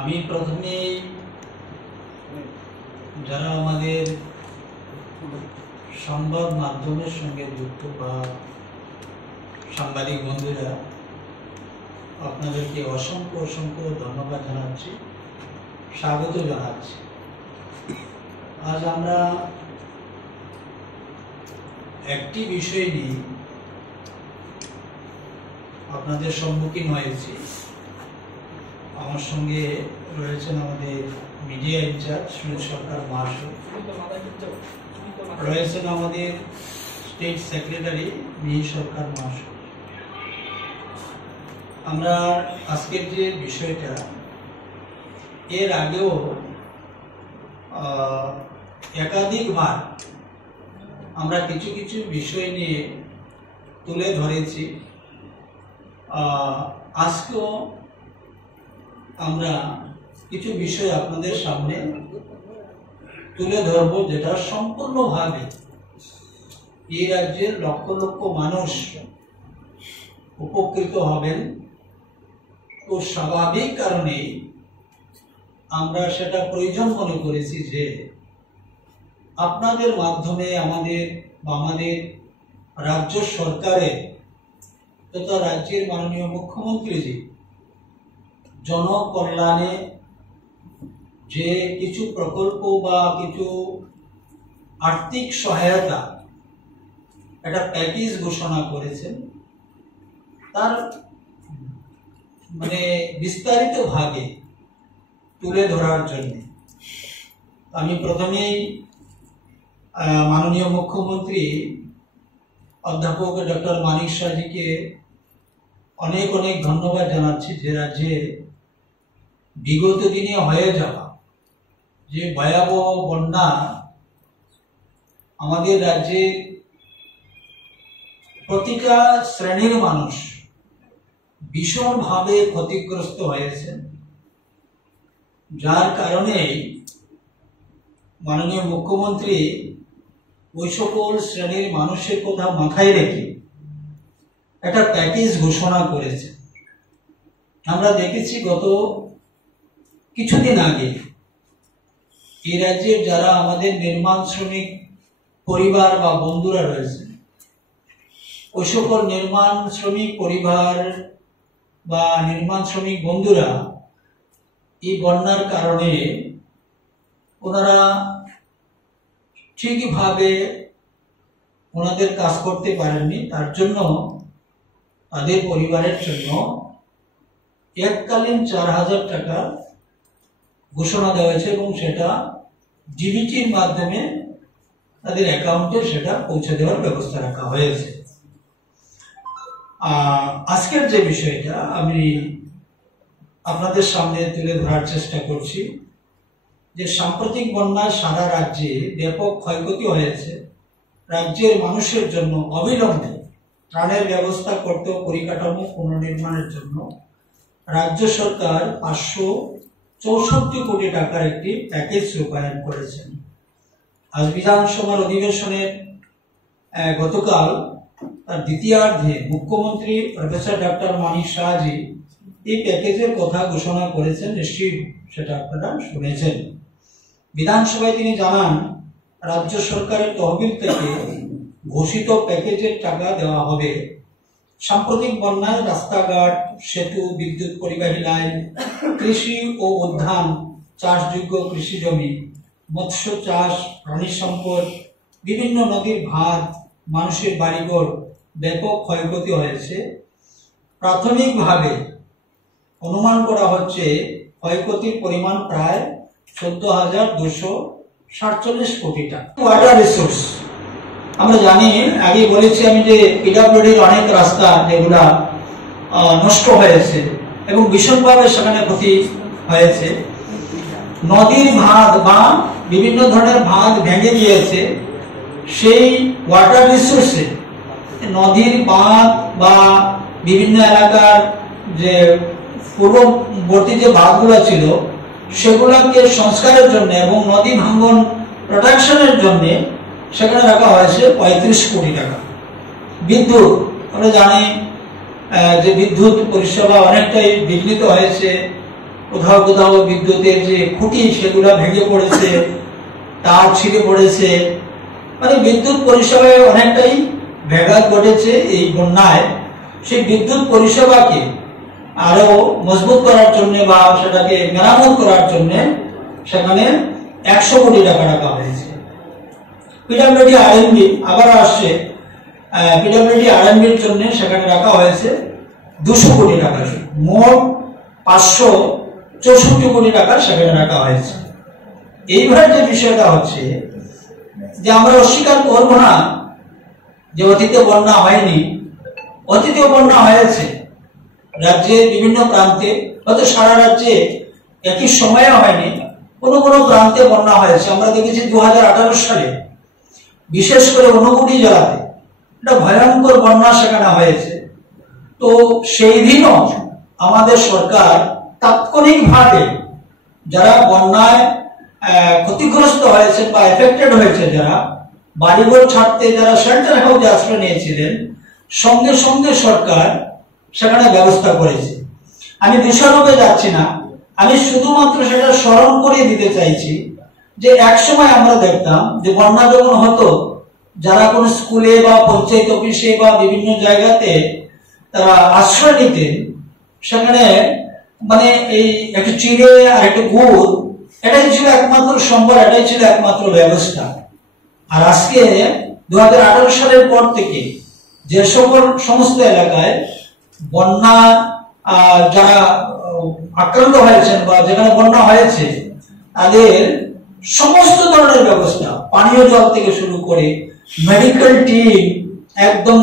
আমি প্রথমে যারা আমাদের সংবাদ মাধ্যমের সঙ্গে যুক্ত বা সাংবাদিক বন্ধুরা, আপনাদেরকে অসংখ্য অসংখ্য ধন্যবাদ জানাচ্ছি, স্বাগত জানাচ্ছি। আজ আমরা একটি বিষয় নিয়ে আপনাদের সম্মুখীন হয়েছি। আমার সঙ্গে রয়েছেন আমাদের মিডিয়া ইনচার্জ সুনীল সরকার মহাশয়, রয়েছেন আমাদের স্টেট সেক্রেটারি মিহির সরকার মহাশয়। আমরা আজকের যে বিষয়টা, এর আগেও একাধিকবার আমরা কিছু কিছু বিষয় নিয়ে তুলে ধরেছি। আজকেও আমরা কিছু বিষয় আপনাদের সামনে তুলে ধরব, যেটা সম্পূর্ণভাবে এই রাজ্যের লক্ষ লক্ষ মানুষ উপকৃত হবেন। তো স্বাভাবিক কারণে আমরা সেটা প্রয়োজন মনে করেছি যে আপনাদের মাধ্যমে আমাদের রাজ্য সরকারের তথা রাজ্যের মাননীয় মুখ্যমন্ত্রীজি জনকল্যাণে যে কিছু প্রকল্প বা কিছু আর্থিক সহায়তা, একটা প্যাকেজ ঘোষণা করেছেন, তার বিস্তারিত ভাবে তুলে ধরার জন্য আমি প্রথমেই মাননীয় মুখ্যমন্ত্রী অধ্যাপক ডক্টর মানিক শাহজিকে অনেক অনেক ধন্যবাদ জানাচ্ছি, যে রাজ্যে বিগত দিনে হয়ে যাওয়া যে ভয়াবহ বন্যা আমাদের রাজ্যে প্রতিটা শ্রেণীর মানুষ ভীষণভাবে ক্ষতিগ্রস্ত হয়েছে, যার কারণে মাননীয় মুখ্যমন্ত্রী ওই সকল শ্রেণীর মানুষের কথা মাথায় রেখে একটা প্যাকেজ ঘোষণা করেছে। আমরা দেখেছি গত কিছুদিন আগে এই রাজ্যের যারা আমাদের নির্মাণ শ্রমিক পরিবার বা বন্ধুরা রয়েছে, ওই সকল নির্মাণ শ্রমিক পরিবার বা নির্মাণ শ্রমিক বন্ধুরা এই বন্যার কারণে ওনারা ঠিকভাবে ওনাদের কাজ করতে পারেননি। তার জন্য তাদের পরিবারের জন্য এককালীন 4000 টাকা ঘোষণা দেওয়া হয়েছে এবং সেটা ডিবিটির মাধ্যমে তাদের অ্যাকাউন্টে সেটা পৌঁছে দেওয়ার ব্যবস্থা রাখা হয়েছে। আজকের যে বিষয়টা আমি আপনাদের সামনে তুলে ধরার চেষ্টা করছি, যে সাম্প্রতিক বন্যায় সারা রাজ্যে ব্যাপক ক্ষয়ক্ষতি হয়েছে। রাজ্যের মানুষের জন্য অবিলম্বে ত্রাণের ব্যবস্থা করতে পরিকাঠামো পুনর্নির্মাণের জন্য রাজ্য সরকার 564 কোটি টাকার একটি প্যাকেজ রূপায়ণ করেছেন। আজ বিধানসভার অধিবেশনের গতকাল তার দ্বিতীয়ার্ধে মুখ্যমন্ত্রী প্রফেসর ডক্টর মানিক শাহজি এই প্যাকেজের কথা ঘোষণা করেছেন, নিশ্চয়ই সেটা আপনারা শুনেছেন। বিধানসভায় তিনি জানান, রাজ্য সরকারের তহবিল থেকে ঘোষিত প্যাকেজের টাকা দেওয়া হবে। সাম্প্রতিক বন্যায় রাস্তাঘাট, সেতু, বিদ্যুৎ পরিবাহী লাইন, কৃষি ও উদ্যান চাষযোগ্য কৃষি জমি, মৎস্য চাষ, প্রাণী সম্পদ, বিভিন্ন নদীর ভাঁজ, মানুষের বাড়িঘর ব্যাপক ক্ষয়ক্ষতি হয়েছে। প্রাথমিকভাবে অনুমান করা হচ্ছে ক্ষয়ক্ষতির পরিমাণ প্রায় 14,247 কোটি টাকা। ওয়াটার রিসোর্স আমরা জানি, আগে বলেছি আমি, যে পিডব্লিউডির অনেক রাস্তা যেগুলা নষ্ট হয়েছে এবং ভীষণভাবে সেখানে ক্ষতি হয়েছে। নদীর ভাঁজ বা বিভিন্ন ধরনের ভাঁজ ভেঙে দিয়েছে। সেই ওয়াটার রিসোর্সে নদীর বাঁধ বা বিভিন্ন এলাকার যে পূর্ববর্তী যে বাঁধগুলো ছিল সেগুলোকে সংস্কারের জন্য এবং নদী ভাঙ্গন প্রোটেকশনের জন্য সেখানে রাখা হয়েছে 35 কোটি টাকা। বিদ্যুৎ আমরা জানি যে বিদ্যুৎ পরিষেবা অনেকটাই বিঘ্নিত হয়েছে, কোথাও কোথাও বিদ্যুতের যে খুঁটি সেগুলো ভেঙে পড়েছে, তার ছিঁড়ে পড়েছে, মানে বিদ্যুৎ পরিষেবায় অনেকটাই ব্যাঘাত ঘটেছে এই বন্যায়। সেই বিদ্যুৎ পরিষেবাকে আরো মজবুত করার জন্য বা সেটাকে মেরামত করার জন্য সেখানে 100 কোটি টাকা রাখা হয়েছে। পিডব্লিউডি আরএনবি আবার আসছে, পিডব্লিউডি আরএনবির জন্য সেখানে রাখা হয়েছে 200 কোটি টাকা, মোট 564 কোটি টাকা সেখানে রাখা হয়েছে। এইবার যে বিষয়টা হচ্ছে যে আমরা অস্বীকার করব না যে অতীতে বন্যা হয়নি, অতীতেও বন্যা হয়েছে রাজ্যের বিভিন্ন প্রান্তে, হয়তো সারা রাজ্যে একই সময়ে হয়নি, কোনো কোনো প্রান্তে বন্যা হয়েছে। আমরা দেখেছি 2018 সালে বিশেষ করে ঊনকোটি জেলাতে একটা ভয়ঙ্কর বন্যা সেখানে হয়েছে। তো সেই দিনও আমাদের সরকার তাৎক্ষণিকভাবে যারা বন্যায় ক্ষতিগ্রস্ত হয়েছে বা এফেক্টেড হয়েছে, যারা বাড়িঘর ছাড়তে যারা শেল্টার হাউসে আশ্রয় নিয়েছিলেন, সঙ্গে সঙ্গে সরকার সেখানে ব্যবস্থা করেছে। আমি বিষয়রূপে যাচ্ছি না, আমি শুধুমাত্র সেটা স্মরণ করিয়ে দিতে চাইছি যে একসময় আমরা দেখতাম যে বন্যা যখন হতো, যারা কোনো স্কুলে বা পঞ্চায়েত অফিসে বা বিভিন্ন জায়গাতে তারা আশ্রয় নিতেন, সেখানে মানে এই একটু চিড়ে আর একটু গুড়, এটাই ছিল একমাত্র সম্বল, এটাই ছিল একমাত্র ব্যবস্থা। আর আজকে 2018 সালের পর থেকে যে সকল সমস্ত এলাকায় বন্যা যারা আক্রান্ত হয়েছেন বা যেখানে বন্যা হয়েছে, তাদের সমস্ত ধরনের ব্যবস্থা, পানীয় জল থেকে শুরু করে মেডিকেল টিম, একদম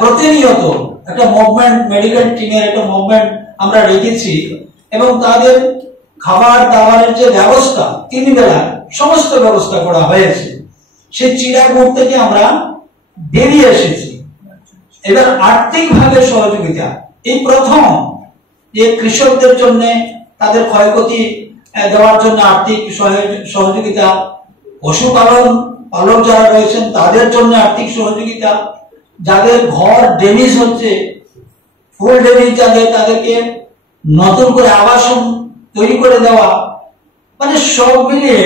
প্রতিনিয়ত একটা মুভমেন্ট, মেডিকেল টিমের একটা মুভমেন্ট আমরা রেখেছি এবং তাদের খাবার দাবারের যে ব্যবস্থা 3 বেলা সমস্ত ব্যবস্থা করা হয়েছে। সেই চিড়াগুড় থেকে আমরা বেরিয়ে এসেছি। এবার আর্থিকভাবে সহযোগিতা, এই প্রথম যে কৃষকদের জন্য তাদের ক্ষয়ক্ষতি দেওয়ার জন্য আর্থিক সহযোগিতা, পশুপালন পালক যারা রয়েছেন তাদের জন্য আর্থিক সহযোগিতা, যাদের ঘর ড্যামেজ হচ্ছে, ফুল ড্যামেজ যাদের, তাদেরকে নতুন করে আবাসন তৈরি করে দেওয়া, মানে সব মিলিয়ে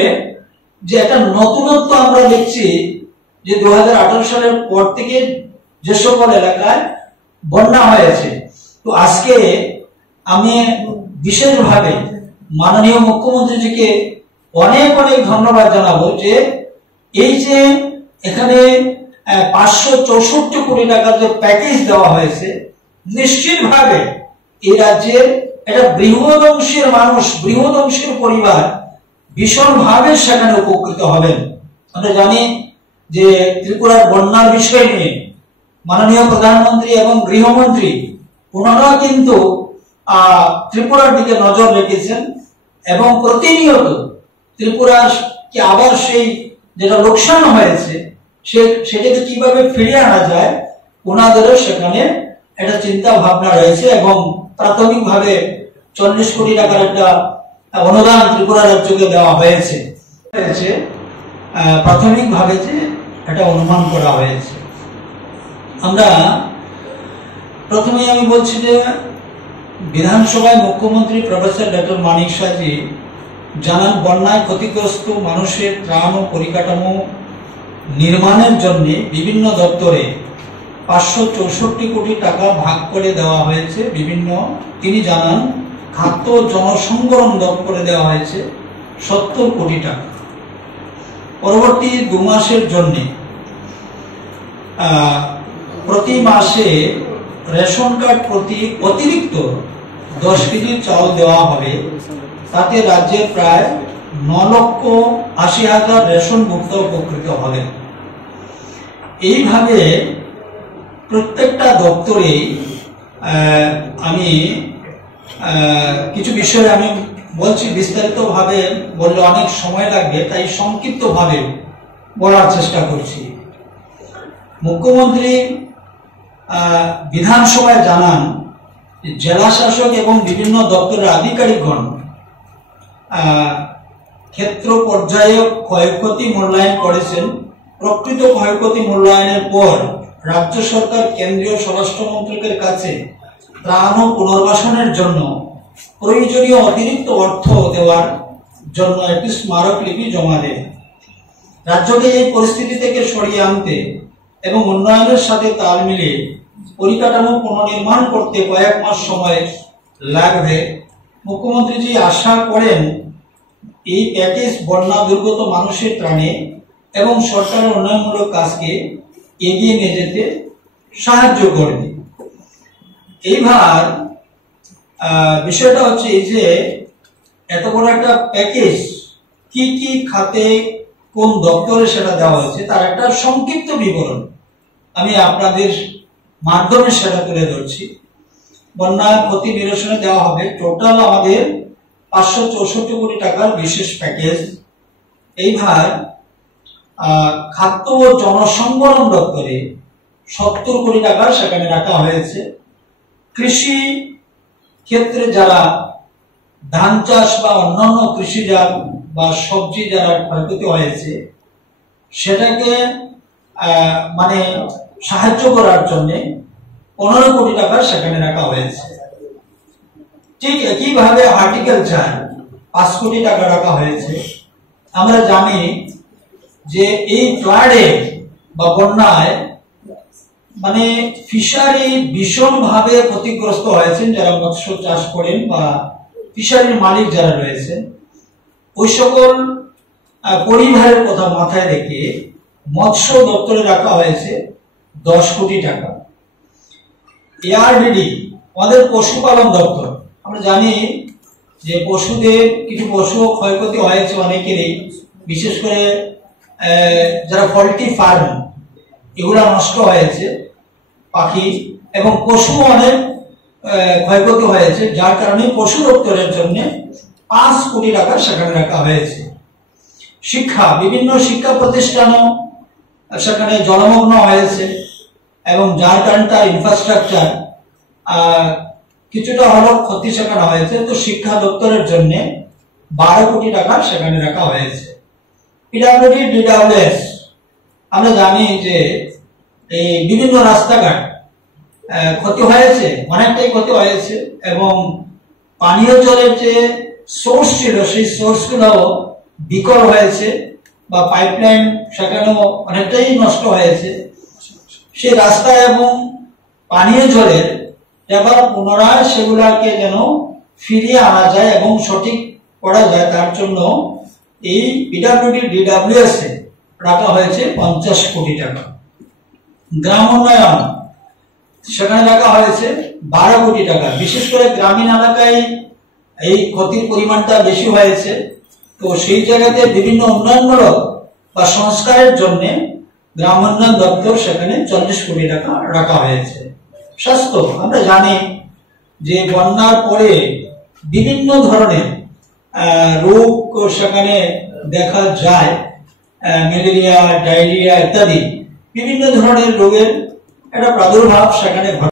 যে একটা নতুনত্ব আমরা দেখছি যে 2018 সালের পর থেকে যে সকল এলাকায় বন্যা হয়েছে। তো আজকে আমি বিশেষভাবে মাননীয় মুখ্যমন্ত্রীজিকে অনেক অনেক ধন্যবাদ জানাবো যে এই যে এখানে 564 কোটি টাকার যে প্যাকেজ দেওয়া হয়েছে, নিশ্চিতভাবে এই রাজ্যের একটা বৃহৎ অংশের মানুষ, বৃহৎ অংশের পরিবার ভীষণভাবে সেখানে উপকৃত হবেন। আমরা জানি যে ত্রিপুরার বন্যার বিষয় নিয়ে মাননীয় প্রধানমন্ত্রী এবং গৃহমন্ত্রী ওনারা কিন্তু ত্রিপুরার দিকে নজর রেখেছেন এবং প্রতিনিয়ত ত্রিপুরার কি আবার সেই যেটা লোকসান হয়েছে সেটাকে কিভাবে ফিরিয়ে আনা যায়, ওনাদেরও সেখানে একটা চিন্তা ভাবনা রয়েছে এবং প্রাথমিকভাবে 40 কোটি টাকার একটা অনুদান ত্রিপুরা রাজ্যকে দেওয়া হয়েছে। প্রাথমিকভাবে যে এটা অনুমান করা হয়েছে। আমরা প্রথমে আমি বলছি যে বিধানসভায় মুখ্যমন্ত্রী প্রফেসর ডক্টর মানিক শাহজি জানান, বন্যায় ক্ষতিগ্রস্ত মানুষের ত্রাণ ও পরিকাঠামো নির্মাণের জন্য বিভিন্ন দপ্তরে 564 কোটি টাকা ভাগ করে দেওয়া হয়েছে। বিভিন্ন তিনি জানান খাদ্য জনসংবরণ দপ্তরে দেওয়া হয়েছে 70 কোটি টাকা। পরবর্তী 2 মাসের জন্য প্রতি মাসে রেশন কার্ড প্রতি অতিরিক্ত 10 কেজি চাল দেওয়া হবে। তাতে রাজ্যে প্রায় 9,80,000 রেশন ভোক্তা উপকৃত হবে। এইভাবে প্রত্যেকটা দপ্তরে আমি কিছু বিষয় আমি বলছি, বিস্তারিত ভাবে বললে অনেক সময় লাগবে, তাই সংক্ষিপ্ত ভাবে বলার চেষ্টা করছি। মুখ্যমন্ত্রী বিধানসভায় জানান জেলা শাসক এবং বিভিন্ন দপ্তরের আধিকারিকগণ ক্ষেত্র পর্যায়ে ক্ষয়ক্ষতি মূল্যায়ন করেছেন। প্রকৃত ক্ষয়ক্ষতি মূল্যায়নের পর রাজ্য সরকার কেন্দ্রীয় স্বরাষ্ট্র মন্ত্রকের কাছে ত্রাণ ও পুনর্বাসনের জন্য প্রয়োজনীয় অতিরিক্ত অর্থ দেওয়ার জন্য একটি স্মারকলিপি জমা দেয়। রাজ্যকে এই পরিস্থিতি থেকে সরিয়ে আনতে এবং উন্নয়নের সাথে তাল মিলিয়ে পরিকাঠামো পুনর্নির্মাণ করতে কয়েক মাস সময় লাগবে। মুখ্যমন্ত্রীজি আশা করেন এই প্যাকেজ বন্যা দুর্গত মানুষের ত্রাণে এবং সরকারের উন্নয়নমূলক কাজকে এগিয়ে নিয়ে যেতে সাহায্য করবে। এইবার বিষয়টা হচ্ছে এই যে এত বড় একটা প্যাকেজ কি কি খাতে কোন দপ্তরে সেটা দেওয়া হয়েছে তার একটা সংক্ষিপ্ত বিবরণ আমি আপনাদের মাধ্যমে সেটা তুলে ধরছি। বন্যা ক্ষতি নিরসনে দেওয়া হবে টোটাল আমাদের 564 কোটি টাকার বিশেষ প্যাকেজ। এইবার খাদ্য ও জনসংবরণ দপ্তরে 70 কোটি টাকা সেখানে রাখা হয়েছে। কৃষি ক্ষেত্রে যারা ধান চাষ বা অন্যান্য কৃষিজাত বা সবজি যারা ক্ষয়ক্ষতি হয়েছে সেটাকে মানে সাহায্য করার জন্য 15 কোটি টাকা সেখানে রাখা হয়েছে। ঠিক একইভাবে হর্টিকালচার 5 কোটি টাকা রাখা হয়েছে। আমরা জানি যে এই ফ্লাডে বা বন্যায় মানে ফিশারি ভীষণভাবে ক্ষতিগ্রস্ত হয়েছেন যারা মৎস্য চাষ করেন বা ফিশারির মালিক যারা রয়েছেন ওই সকল পরিবারের কথা মাথায় রেখে মৎস্য দপ্তরে রাখা হয়েছে 10 কোটি টাকা। এআরডিডি আমাদের পশুপালন দপ্তর, আমরা জানি যে পশুদের কিছু পশু ক্ষয়ক্ষতি হয়েছে অনেকেরই, বিশেষ করে যারা পোল্ট্রি ফার্ম এগুলা নষ্ট হয়েছে পাখি এবং পশু অনেক ক্ষয়ক্ষতি হয়েছে, যার কারণে পশু দপ্তরের জন্য 5 কোটি টাকা সেখানে রাখা হয়েছে। শিক্ষা, বিভিন্ন শিক্ষা প্রতিষ্ঠানও সেখানে জলমগ্ন হয়েছে এবং যার কারণে তার ইনফ্রাস্ট্রাকচার কিছুটা হলেও ক্ষতি সেখানে হয়েছে। তো শিক্ষা দপ্তরের জন্য 12 কোটি টাকা সেখানে রাখা হয়েছে। পিডব্লিউডি ডিডব্লিউএস, আমরা জানি যে এই বিভিন্ন রাস্তাঘাট ক্ষতি হয়েছে, অনেকটাই ক্ষতি হয়েছে এবং পানীয় জলের যে সোর্স ছিল সেই সোর্সগুলো বিকল হয়েছে বা পাইপলাইন সেখানেও অনেকটাই নষ্ট হয়েছে। সেই রাস্তা এবং পানীয় জলের এবার পুনরায় সেগুলাকে যেন ফিরিয়ে আনা যায় এবং সঠিক করা যায় তার জন্য এই পিডব্লিউডি ডিডব্লিউএস এ রাখা হয়েছে 50 কোটি টাকা। গ্রাম উন্নয়ন সেখানে রাখা হয়েছে 12 কোটি টাকা। বিশেষ করে গ্রামীণ এলাকায় এই ক্ষতির পরিমাণটা বেশি হয়েছে, তো সেই জায়গাতে বিভিন্ন উন্নয়নমূলক বা সংস্কারের জন্য গ্রাম উন্নয়ন দপ্তর সেখানে 40 কোটি টাকা রাখা হয়েছে। স্বাস্থ্য, আমরা জানি যে বন্যার পরে বিভিন্ন ধরনের রোগ সেখানে দেখা যায়, ম্যালেরিয়া, ডায়রিয়া ইত্যাদি বিভিন্ন ধরনের রোগের একটা প্রাদুর্ভাব সেখানে ঘটে।